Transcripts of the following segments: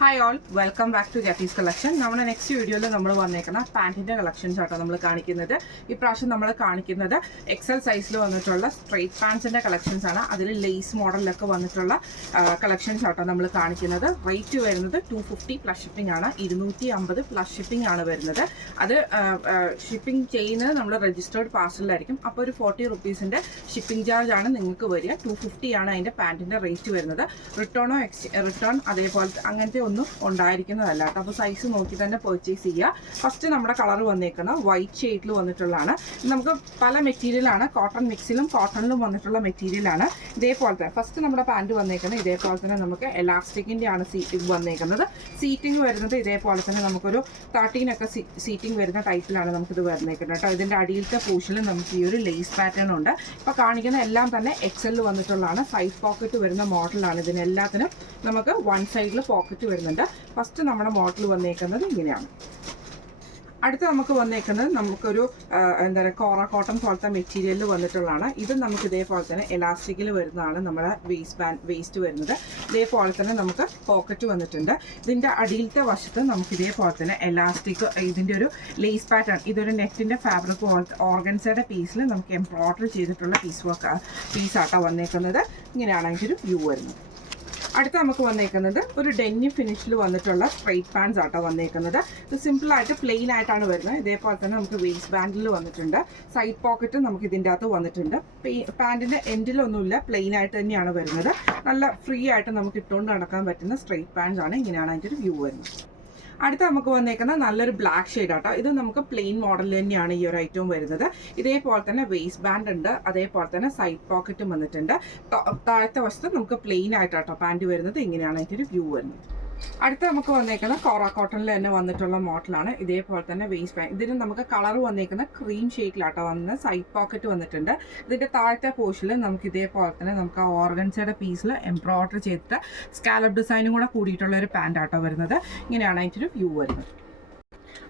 Hi all, welcome back to ഗാറ്റീസ് collection. നമ്മുടെ next വീഡിയോയിൽ നമ്മൾ വന്നേക്കുന്ന പാൻറ്റിൻ്റെ കളക്ഷൻസ് ആട്ടോ നമ്മൾ കാണിക്കുന്നത്. ഇപ്രാവശ്യം നമ്മൾ കാണിക്കുന്നത് എക്സൽ സൈസിൽ വന്നിട്ടുള്ള സ്ട്രെയിറ്റ് പാൻസിൻ്റെ കളക്ഷൻസ് ആണ്. അതിൽ ലേസ് മോഡലിലൊക്കെ വന്നിട്ടുള്ള കളക്ഷൻസ് ആട്ടോ നമ്മൾ കാണിക്കുന്നത്. റേറ്റ് വരുന്നത് 250 പ്ലസ് ഷിപ്പിംഗ് ആണ്. 250 പ്ലസ് ഷിപ്പിംഗ് ആണ് വരുന്നത്. അത് ഷിപ്പിംഗ് ചെയ്യുന്നത് നമ്മൾ രജിസ്റ്റേർഡ് പാർസലിലായിരിക്കും. അപ്പോൾ ഒരു 40 റുപ്പീസിൻ്റെ ഷിപ്പിംഗ് ചാർജ് ആണ് നിങ്ങൾക്ക് വരിക. 250 ആണ് അതിൻ്റെ പാൻറ്റിൻ്റെ റേറ്റ് വരുന്നത്. റിട്ടേൺ അതേപോലെ അങ്ങനത്തെ ഒന്നും ഉണ്ടായിരിക്കുന്നതല്ല കേട്ടോ. അപ്പോൾ സൈസ് നോക്കി തന്നെ പർച്ചേസ് ചെയ്യുക. ഫസ്റ്റ് നമ്മുടെ കളർ വന്നേക്കുന്ന വൈറ്റ് ഷെയ്ഡിൽ വന്നിട്ടുള്ളതാണ്. നമുക്ക് പല മെറ്റീരിയലാണ്, കോട്ടൺ മിക്സിലും കോട്ടണിലും വന്നിട്ടുള്ള മെറ്റീരിയലാണ്. ഇതേപോലത്തെ ഫസ്റ്റ് നമ്മുടെ പാൻറ്റ് വന്നേക്കുന്നത് ഇതേപോലെ തന്നെ നമുക്ക് എലാസ്റ്റിക്കിൻ്റെ ആണ് വന്നേക്കുന്നത്. സീറ്റിംഗ് വരുന്നത് ഇതേപോലെ തന്നെ നമുക്കൊരു 13 ഒക്കെ സീറ്റിംഗ് വരുന്ന ടൈപ്പിലാണ് നമുക്കിത് വരുന്നേക്കുന്നത് കേട്ടോ. ഇതിൻ്റെ അടിയിലത്തെ പോർഷനിൽ നമുക്ക് ഈ ഒരു ലേസ് പാറ്റേൺ ഉണ്ട്. ഇപ്പോൾ കാണിക്കുന്ന എല്ലാം തന്നെ എക്സലിൽ വന്നിട്ടുള്ളതാണ്. സൈഡ് പോക്കറ്റ് വരുന്ന മോഡലാണ്. ഇതിനെല്ലാത്തിനും നമുക്ക് വൺ സൈഡിൽ പോക്കറ്റ് വരുന്നുണ്ട്. ഫസ്റ്റ് നമ്മുടെ മോഡൽ വന്നേക്കുന്നത് ഇങ്ങനെയാണ്. അടുത്ത് നമുക്ക് വന്നേക്കുന്നത് നമുക്കൊരു എന്താ പറയുക കോറ കോട്ടൺ പോലത്തെ മെറ്റീരിയലിൽ വന്നിട്ടുള്ളതാണ്. ഇത് നമുക്ക് ഇതേപോലെ തന്നെ എലാസ്റ്റിക്കിൽ വരുന്നതാണ്. നമ്മുടെ വേസ്റ്റ് വരുന്നത് ഇതേപോലെ തന്നെ നമുക്ക് പോക്കറ്റ് വന്നിട്ടുണ്ട്. ഇതിൻ്റെ അടിയിലത്തെ വശത്ത് നമുക്ക് ഇതേപോലെ തന്നെ എലാസ്റ്റിക്, ഇതിൻ്റെ ഒരു ലേസ് പാറ്റേൺ, ഇതൊരു നെറ്റിൻ്റെ ഫാബ്രിക് പോലത്തെ ഓർഗൻസയുടെ പീസിൽ നമുക്ക് എംബ്രോയിഡറി ചെയ്തിട്ടുള്ള പീസാട്ടോ വന്നേക്കുന്നത്. ഇങ്ങനെയാണ് അതിൻ്റെ ഒരു വ്യൂ വരുന്നത്. അടുത്ത നമുക്ക് വന്നേക്കുന്നത് ഒരു ഡെന്നി ഫിനിഷിൽ വന്നിട്ടുള്ള സ്ട്രെയിറ്റ് പാൻസ് ആട്ടോ വന്നേക്കുന്നത്. ഇത് സിമ്പിളായിട്ട് പ്ലെയിൻ ആയിട്ടാണ് വരുന്നത്. ഇതേപോലെ തന്നെ നമുക്ക് വേസ്റ്റ് ബാൻഡിൽ വന്നിട്ടുണ്ട്. സൈഡ് പോക്കറ്റ് നമുക്ക് ഇതിൻ്റെ അകത്ത് വന്നിട്ടുണ്ട്. പാൻറ്റിൻ്റെ എൻഡിലൊന്നുമില്ല, പ്ലെയിൻ ആയിട്ട് തന്നെയാണ് വരുന്നത്. നല്ല ഫ്രീ ആയിട്ട് നമുക്ക് ഇട്ടുകൊണ്ട് നടക്കാൻ പറ്റുന്ന സ്ട്രെയിറ്റ് പാൻസ് ആണ്. ഇങ്ങനെയാണ് അതിൻ്റെ ഒരു വ്യൂ വരുന്നത്. അടുത്ത നമുക്ക് വന്നേക്കുന്ന നല്ലൊരു ബ്ലാക്ക് ഷെയ്ഡ് ആട്ടോ. ഇത് നമുക്ക് പ്ലെയിൻ മോഡൽ തന്നെയാണ് ഈ ഒരു ഐറ്റവും വരുന്നത്. ഇതേപോലെ തന്നെ വേസ്റ്റ് ബാൻഡ് ഉണ്ട്, അതേപോലെ തന്നെ സൈഡ് പോക്കറ്റും വന്നിട്ടുണ്ട്. താഴത്തെ വശത്ത് നമുക്ക് പ്ലെയിൻ ആയിട്ടാട്ടോ പാൻറ്റ് വരുന്നത്. ഇങ്ങനെയാണ് അതിൻ്റെ ഒരു വ്യൂ വരുന്നത്. അടുത്ത നമുക്ക് വന്നേക്കുന്ന കോറ കോട്ടണിൽ തന്നെ വന്നിട്ടുള്ള മോഡലാണ്. ഇതേപോലെ തന്നെ വേസ്റ്റ് ബാൻഡ്, ഇതിന് നമുക്ക് കളർ വന്നേക്കുന്ന ക്രീം ഷെയ്ഡിലാട്ടോ വന്ന് സൈഡ് പോക്കറ്റ് വന്നിട്ടുണ്ട്. ഇതിൻ്റെ താഴത്തെ പോർഷനിൽ നമുക്ക് ഇതേപോലെ തന്നെ നമുക്ക് ആ ഓർഗൻസയുടെ പീസിൽ എംബ്രോയിഡറി ചെയ്തിട്ട് സ്കാലപ്പ് ഡിസൈനും കൂടെ കൂടിയിട്ടുള്ള ഒരു പാൻറ് ആട്ടോ വരുന്നത്. ഇങ്ങനെയാണ് അതിൻ്റെ ഒരു വ്യൂ വരുന്നത്.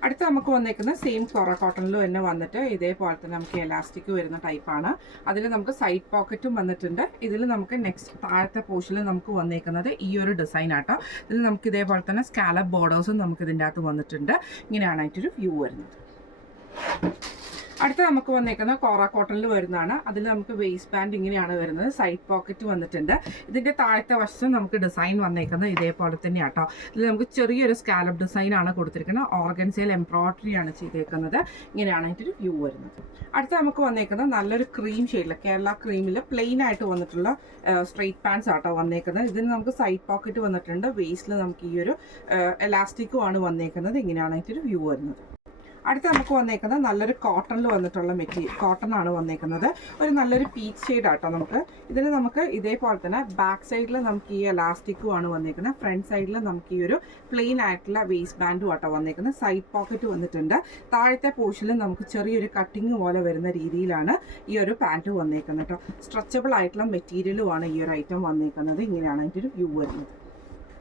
അടുത്ത് നമുക്ക് വന്നേക്കുന്ന സെയിം കോറ കോട്ടണിൽ തന്നെ വന്നിട്ട് ഇതേപോലെ തന്നെ നമുക്ക് എലാസ്റ്റിക് വരുന്ന ടൈപ്പാണ്. അതിൽ നമുക്ക് സൈഡ് പോക്കറ്റും വന്നിട്ടുണ്ട്. ഇതിൽ നമുക്ക് നെക്സ്റ്റ് താഴത്തെ പോർഷനിൽ നമുക്ക് വന്നേക്കുന്നത് ഈ ഒരു ഡിസൈൻ ആട്ടോ. ഇതിൽ നമുക്ക് ഇതേപോലെ തന്നെ സ്കാലപ്പ് ബോർഡേഴ്സും നമുക്ക് ഇതിൻ്റെ അകത്ത് വന്നിട്ടുണ്ട്. ഇങ്ങനെയാണ് അതിൻ്റെ വ്യൂ വരുന്നത്. അടുത്ത നമുക്ക് വന്നേക്കുന്ന കോറ കോട്ടണിൽ വരുന്നതാണ്. അതിൽ നമുക്ക് വേസ്റ്റ് ബാൻഡ് ഇങ്ങനെയാണ് വരുന്നത്. സൈഡ് പോക്കറ്റ് വന്നിട്ടുണ്ട്. ഇതിൻ്റെ താഴത്തെ വശത്ത് നമുക്ക് ഡിസൈൻ വന്നേക്കുന്നത് ഇതേപോലെ തന്നെയാണ് കേട്ടോ. ഇതിൽ നമുക്ക് ചെറിയൊരു സ്കാലപ്പ് ഡിസൈനാണ് കൊടുത്തിരിക്കുന്നത്. ഓർഗൻസയിൽ എംബ്രോയിഡറി ആണ് ചെയ്തേക്കുന്നത്. ഇങ്ങനെയാണ് അതിൻ്റെ ഒരു വ്യൂ വരുന്നത്. അടുത്ത നമുക്ക് വന്നേക്കുന്നത് നല്ലൊരു ക്രീം ഷെയ്ഡിൽ, കേരള ക്രീമിൽ പ്ലെയിൻ ആയിട്ട് വന്നിട്ടുള്ള സ്ട്രെയിറ്റ് പാൻസ് ആട്ടോ വന്നേക്കുന്നത്. ഇതിന് നമുക്ക് സൈഡ് പോക്കറ്റ് വന്നിട്ടുണ്ട്. വേസ്റ്റിൽ നമുക്ക് ഈ ഒരു എലാസ്റ്റിക്കും ആണ് വന്നേക്കുന്നത്. ഇങ്ങനെയാണ് അതിൻ്റെ ഒരു വ്യൂ വരുന്നത്. അടുത്ത നമുക്ക് വന്നേക്കുന്നത് നല്ലൊരു കോട്ടണിൽ വന്നിട്ടുള്ള കോട്ടൺ ആണ് വന്നേക്കുന്നത്. ഒരു നല്ലൊരു പീച്ച് ഷെയ്ഡ് ആട്ടോ. നമുക്ക് ഇതിന് നമുക്ക് ഇതേപോലെ തന്നെ ബാക്ക് സൈഡിൽ നമുക്ക് ഈ എലാസ്റ്റിക്കും ആണ് വന്നേക്കുന്നത്. ഫ്രണ്ട് സൈഡിൽ നമുക്ക് ഈ ഒരു പ്ലെയിൻ ആയിട്ടുള്ള വേസ്റ്റ് ബാൻഡും ആട്ടോ വന്നേക്കുന്നത്. സൈഡ് പോക്കറ്റ് വന്നിട്ടുണ്ട്. താഴത്തെ പോർഷനിൽ നമുക്ക് ചെറിയൊരു കട്ടിങ് പോലെ വരുന്ന രീതിയിലാണ് ഈ ഒരു പാൻറ്റ് വന്നേക്കുന്നത് കേട്ടോ. സ്ട്രെച്ചബിൾ ആയിട്ടുള്ള മെറ്റീരിയലുമാണ് ഈ ഒരു ഐറ്റം വന്നേക്കുന്നത്. ഇങ്ങനെയാണ് അതിൻ്റെ ഒരു വ്യൂ വരുന്നത്.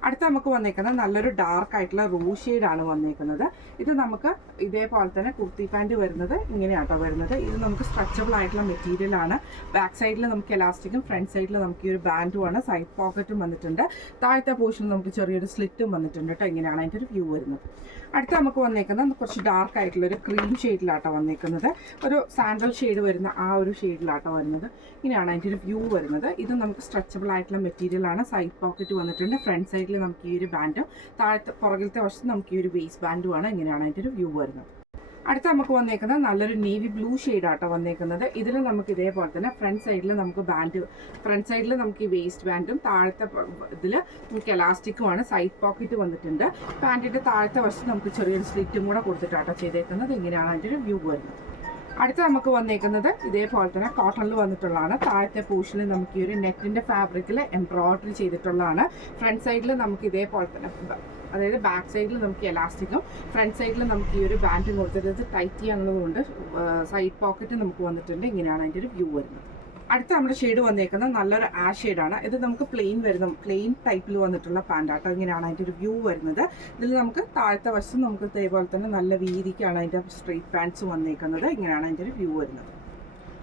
അടുത്ത നമുക്ക് വന്നേക്കുന്നത് നല്ലൊരു ഡാർക്ക് ആയിട്ടുള്ള റൂ ഷെയ്ഡാണ് വന്നേക്കുന്നത്. ഇത് നമുക്ക് ഇതേപോലെ തന്നെ കുർത്തി പാൻറ്റ് വരുന്നത് ഇങ്ങനെയാട്ടോ വരുന്നത്. ഇത് നമുക്ക് സ്ട്രെച്ചബിൾ ആയിട്ടുള്ള മെറ്റീരിയലാണ്. ബാക്ക് സൈഡിൽ നമുക്ക് എലാസ്റ്റിക്കും ഫ്രണ്ട് സൈഡിൽ നമുക്ക് ഈ ഒരു ബാൻഡുമാണ്. സൈഡ് പോക്കറ്റും വന്നിട്ടുണ്ട്. താഴത്തെ പോർഷനിൽ നമുക്ക് ചെറിയൊരു സ്ലിറ്റും വന്നിട്ടുണ്ട് കേട്ടോ. ഇങ്ങനെയാണ് അതിൻ്റെ ഒരു വ്യൂ വരുന്നത്. അടുത്ത നമുക്ക് വന്നേക്കുന്നത് കുറച്ച് ഡാർക്ക് ആയിട്ടുള്ളൊരു ക്രീം ഷെയ്ഡിലാട്ടോ വന്നേക്കുന്നത്. ഒരു സാൻഡൽ ഷെയ്ഡ് വരുന്ന ആ ഒരു ഷെയ്ഡിലാട്ടോ വരുന്നത്. ഇങ്ങനെയാണ് അതിൻ്റെ ഒരു വ്യൂ വരുന്നത്. ഇത് നമുക്ക് സ്ട്രെച്ചബിൾ ആയിട്ടുള്ള മെറ്റീരിയലാണ്. സൈഡ് പോക്കറ്റ് വന്നിട്ടുണ്ട്. ഫ്രണ്ട് സൈഡിൽ നമുക്ക് ഈ ഒരു ബാൻഡും താഴത്തെ പുറകിലത്തെ വശത്ത് നമുക്ക് ഈ ഒരു വേസ്റ്റ് ബാൻഡുമാണ്. ഇങ്ങനെയാണ് അതിൻ്റെ ഒരു വ്യൂ വരുന്നത്. അടുത്ത നമുക്ക് വന്നേക്കുന്നത് നല്ലൊരു നേവി ബ്ലൂ ഷെയ്ഡാട്ടോ വന്നേക്കുന്നത്. ഇതിൽ നമുക്ക് ഇതേപോലെ തന്നെ ഫ്രണ്ട് സൈഡിൽ നമുക്ക് ഈ വേസ്റ്റ് ബാൻഡും താഴത്തെ ഇതിൽ നമുക്ക് എലാസ്റ്റിക്കുമാണ്. സൈഡ് പോക്കറ്റ് വന്നിട്ടുണ്ട്. പാൻറ്റിൻ്റെ താഴത്തെ വശത്ത് നമുക്ക് ചെറിയൊരു സ്ലിറ്റും കൂടെ കൊടുത്തിട്ടാട്ടോ ചെയ്തേക്കുന്നത്. ഇങ്ങനെയാണ് അതിൻ്റെ ഒരു വ്യൂ വരുന്നത്. അടുത്ത നമുക്ക് വന്നേക്കുന്നത് ഇതേപോലെ തന്നെ കോട്ടണിൽ വന്നിട്ടുള്ളതാണ്. താഴത്തെ പോർഷനിൽ നമുക്ക് ഈ ഒരു നെറ്റിൻ്റെ ഫാബ്രിക്കിൽ എംബ്രോയിഡറി ചെയ്തിട്ടുള്ളതാണ്. ഫ്രണ്ട് സൈഡിൽ നമുക്ക് ഇതേപോലെ തന്നെ, അതായത് ബാക്ക് സൈഡിൽ നമുക്ക് എലാസ്റ്റിക്കും ഫ്രണ്ട് സൈഡിൽ നമുക്ക് ഈ ഒരു ബാൻഡും കൊടുത്തിട്ട് ടൈറ്റ് ചെയ്യാനുള്ളതുകൊണ്ട് സൈഡ് പോക്കറ്റ് നമുക്ക് വന്നിട്ടുണ്ട്. ഇങ്ങനെയാണ് അതിൻ്റെ ഒരു വ്യൂ വരുന്നത്. അടുത്ത നമ്മുടെ ഷെയ്ഡ് വന്നേക്കുന്നത് നല്ലൊരു ആഷ് ഷെയ്ഡാണ്. ഇത് നമുക്ക് പ്ലെയിൻ ടൈപ്പിൽ വന്നിട്ടുള്ള പാൻറ്റാട്ടോ. ഇങ്ങനെയാണ് അതിൻ്റെ ഒരു വ്യൂ വരുന്നത്. ഇതിൽ നമുക്ക് താഴത്തെ വശം നമുക്ക് ഇതേപോലെ തന്നെ നല്ല വീതിക്കാണ് അതിൻ്റെ സ്ട്രെയിറ്റ് പാൻറ്റ്സ് വന്നേക്കുന്നത്. ഇങ്ങനെയാണ് അതിൻ്റെ ഒരു വ്യൂ വരുന്നത്.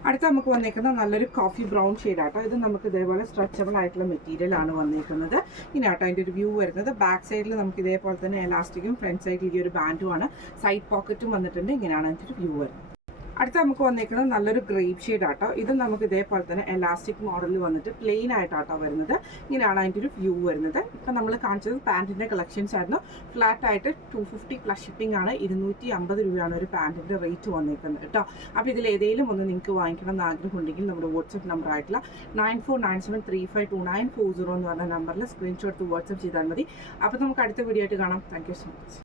അടുത്ത നമുക്ക് വന്നേക്കുന്ന നല്ലൊരു കോഫി ബ്രൗൺ ഷെയ്ഡാട്ടോ. ഇത് നമുക്ക് ഇതേപോലെ സ്ട്രെച്ചബിൾ ആയിട്ടുള്ള മെറ്റീരിയൽ ആണ് വന്നേക്കുന്നത്. ഇങ്ങനെയാട്ടോ അതിൻ്റെ ഒരു വ്യൂ വരുന്നത്. ബാക്ക് സൈഡിൽ നമുക്ക് ഇതേപോലെ തന്നെ എലാസ്റ്റിക്കും ഫ്രണ്ട് സൈഡിൽ ഈ ഒരു ബാൻഡുമാണ്. സൈഡ് പോക്കറ്റും വന്നിട്ടുണ്ട്. ഇങ്ങനെയാണ് അതിൻ്റെ ഒരു വ്യൂ വരുന്നത്. അടുത്ത നമുക്ക് വന്നേക്കുന്നത് നല്ലൊരു ഗ്രേപ്പ് ഷെയ്ഡ് ആട്ടോ. ഇത് നമുക്ക് ഇതേപോലെ തന്നെ എലാസ്റ്റിക് മോഡലിൽ വന്നിട്ട് പ്ലെയിൻ ആയിട്ടാട്ടോ വരുന്നത്. ഇങ്ങനെയാണ് അതിൻ്റെ ഒരു വ്യൂ വരുന്നത്. ഇപ്പം നമ്മൾ കാണിച്ചത് പാൻറ്റിൻ്റെ കളക്ഷൻസ് ആയിരുന്നു. ഫ്ലാറ്റ് ആയിട്ട് 250 പ്ലസ് ഷിപ്പിംഗ് ആണ്. 250 രൂപയാണ് ഒരു പാൻറ്റിൻ്റെ റേറ്റ് വന്നേക്കുന്നത് കേട്ടോ. അപ്പോൾ ഇതിൽ ഏതെങ്കിലും ഒന്ന് നിങ്ങൾക്ക് വാങ്ങിക്കണം എന്ന് ആഗ്രഹം ഉണ്ടെങ്കിൽ നമ്മുടെ വാട്സപ്പ് നമ്പർ ആയിട്ടുള്ള 9497352940 എന്ന് പറഞ്ഞ നമ്പറിൽ സ്ക്രീൻഷോട്ട് വാട്സപ്പ് ചെയ്താൽ മതി. അപ്പോൾ നമുക്ക് അടുത്ത വീഡിയോ ആയിട്ട് കാണാം. Thank you so much.